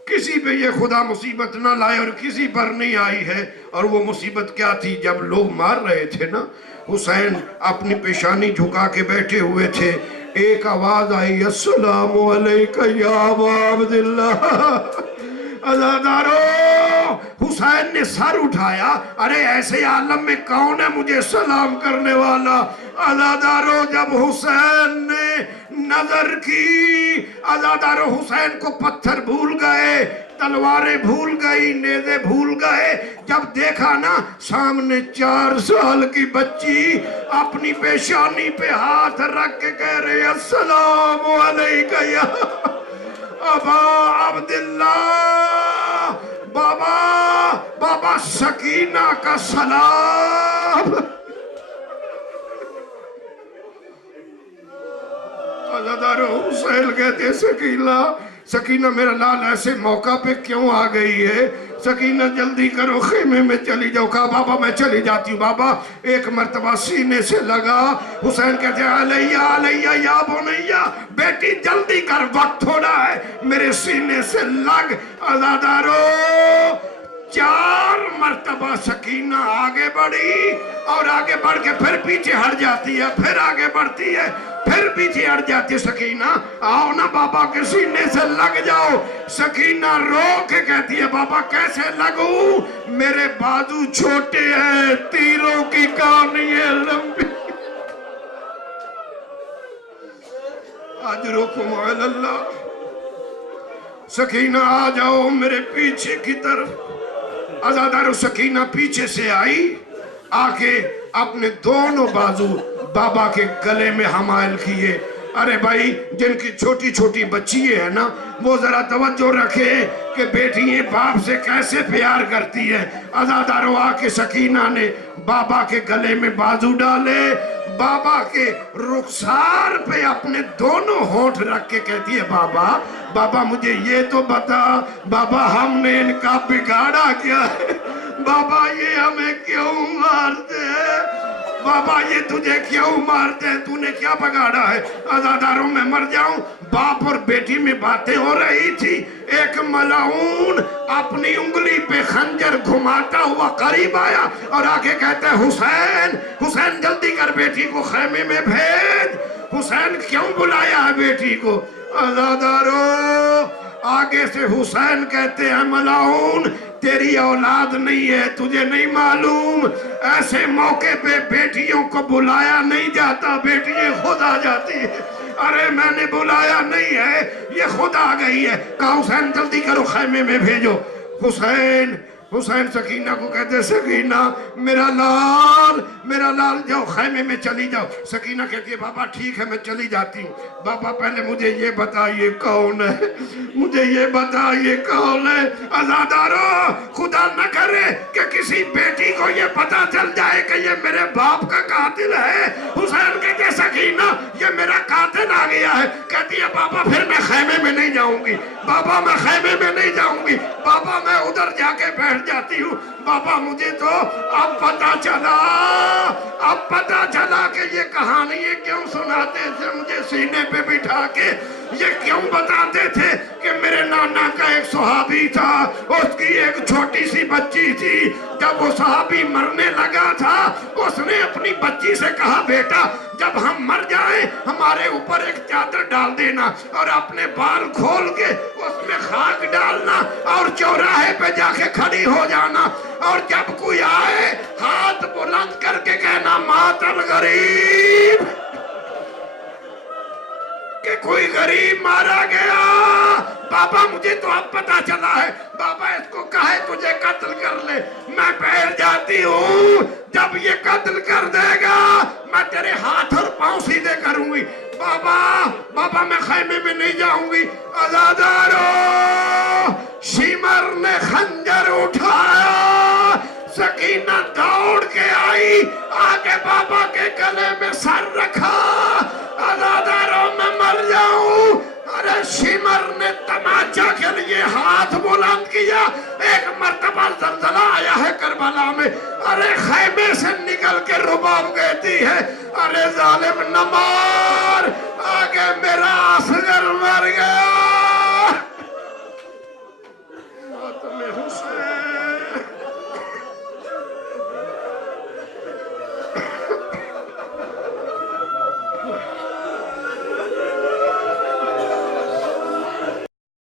کسی پہ یہ خدا مصیبت نہ لائے اور کسی پر نہیں آئی ہے۔ اور وہ مصیبت کیا تھی؟ جب لوگ مار رہے تھے نا، حسین اپنی پیشانی جھکا کے بیٹھے ہوئے تھے، ایک آواز آئی السلام علیکہ یا ابا عبداللہ، عزادارو۔ حسین نے سر اٹھایا، ارے ایسے عالم میں کون ہے مجھے سلام کرنے والا؟ عزادارو جب حسین نے نظر کی، عزادارو حسین کو پتھر بھول گئے، تلواریں بھول گئی، نیزے بھول گئے، جب دیکھا نا سامنے 4 سال کی بچی اپنی پیشانی پہ ہاتھ رکھ کے کہہ رہے السلام علیکہ یا ابا عبداللہ، بابا سکینہ کا سلام۔ عزادارو حسین کہتے سکینہ میرا لال ایسے موقع پہ کیوں آ گئی ہے؟ سکینہ جلدی کرو خیمے میں چلی جاؤ۔ کہا بابا میں چلی جاتی ہوں۔ بابا ایک مرتبہ سینے سے لگا۔ حسین کہتے ہیں علیہ علیہ یا بنیہ، بیٹی جلدی کر وقت تھوڑا ہے، میرے سینے سے لگ۔ عزادارو 4 مرتبہ سکینہ آگے بڑھی، اور آگے بڑھ کے پھر پیچھے ہٹ جاتی ہے، پھر آگے بڑھتی ہے، پھر پیچھے ہٹ جاتی ہے۔ سکینہ آؤ نا بابا کے سینے سے لگ جاؤ۔ سکینہ رو کے کہتی ہے بابا کیسے لگوں؟ میرے بازو چھوٹے ہیں، تیروں کی کانیاں لمبی۔ اجرکم علی اللہ۔ سکینہ آ جاؤ میرے پیچھے کی طرف۔ عزادارو سکینہ پیچھے سے آئی، آ کے اپنے دونوں بازو بابا کے گلے میں حمائل کیے۔ ارے بھائی جن کی چھوٹی چھوٹی بچی ہے نا وہ ذرا توجہ رکھے کہ بیٹیاں باپ سے کیسے پیار کرتی ہے۔ عزادارو آ کے سکینہ نے بابا کے گلے میں بازو ڈالے، بابا کے رخسار پہ اپنے دونوں ہونٹ رکھ کے کہتی ہے بابا مجھے یہ تو بتا، بابا ہم نے ان کا بگاڑا کیا ہے؟ بابا یہ ہمیں کیوں مارتے ہیں؟ بابا یہ تجھے کیوں مارتے ہیں؟ تو نے کیا بگاڑا ہے؟ عزاداروں میں مر جاؤں۔ باپ اور بیٹی میں باتیں ہو رہی تھی، ایک ملعون اپنی انگلی پہ خنجر گھماتا ہوا قریب آیا اور آگے کہتا ہے حسین جلدی کر بیٹی کو خیمے میں بھیج۔ حسین کیوں بلایا ہے بیٹی کو؟ عزادارو آگے سے حسین کہتے ہیں ملعون تیری اولاد نہیں ہے، تجھے نہیں معلوم، ایسے موقع پہ بیٹیوں کو بلایا نہیں جاتا، بیٹیاں خود آ جاتی ہیں۔ ارے میں نے بلایا نہیں ہے، یہ خود آ گئی ہے۔ کہا حسین جلدی کرو خیمے میں بھیجو۔ حسین سکینہ کو کہتے سکینہ میرا لال جاؤ خیمے میں چلی جاؤ۔ سکینہ کہتی ہے بابا ٹھیک ہے میں چلی جاتی ہوں۔ بابا پہلے مجھے یہ بتائیے کون ہے، مجھے یہ بتائیے کون ہے۔ عزادارو خدا نہ کرے کہ کسی بیٹی کو یہ پتا چل جائے کہ یہ میرے باپ کا قاتل ہے۔ حسین کہتے سکینہ یہ میرا قاتل آ گیا ہے۔ کہتی ہے بابا پھر میں خیمے میں نہیں جاؤں گی، بابا میں خیمے میں نہیں جاؤں گی، بابا میں ادھر جا کے بیٹھ جاتی ہوں۔ بابا مجھے تو اب پتا چلا کہ یہ کہانی یہ کیوں سناتے تھے مجھے سینے پہ بٹھا کے، یہ کیوں بتاتے تھے کہ میرے نانا کا ایک صحابی تھا، اس کی ایک چھوٹی سی بچی تھی، جب وہ صحابی مرنے لگا تھا اس نے اپنی بچی سے کہا بیٹا جب ہم مر جائیں ہمارے اوپر ایک چادر ڈال دینا اور اپنے بال کھول کے اس میں خاک ڈالنا اور چوراہے پہ جا کے کھڑی ہو جانا، اور جب کوئی آئے ہاتھ بلند کر کے کہنا مات الغریب، کہ کوئی غریب مارا گیا۔ بابا مجھے تو اب پتا چلا ہے، بابا اس کو کہے تجھے قتل کر لے، میں بیٹھ جاتی ہوں، جب یہ قتل کر دے گا میں تیرے ہاتھ اور پاؤں سیدھے کروں گی۔ بابا میں خیمے میں نہیں جاؤں گی۔ عزادارو شیمر نے خنجر اٹھایا، سکینہ دوڑ کے آئی، آگے بابا کے گلے میں سر رکھا، عزادارو میں مر جاؤں۔ ارے شیمر نے تماچا کے لیے ہاتھ بلند کیا۔ ایک مرتبہ زلزلہ آیا ہے کربلا میں، ارے خیمے سے نکل کے رباب کہتی ہے ارے ظالم نماز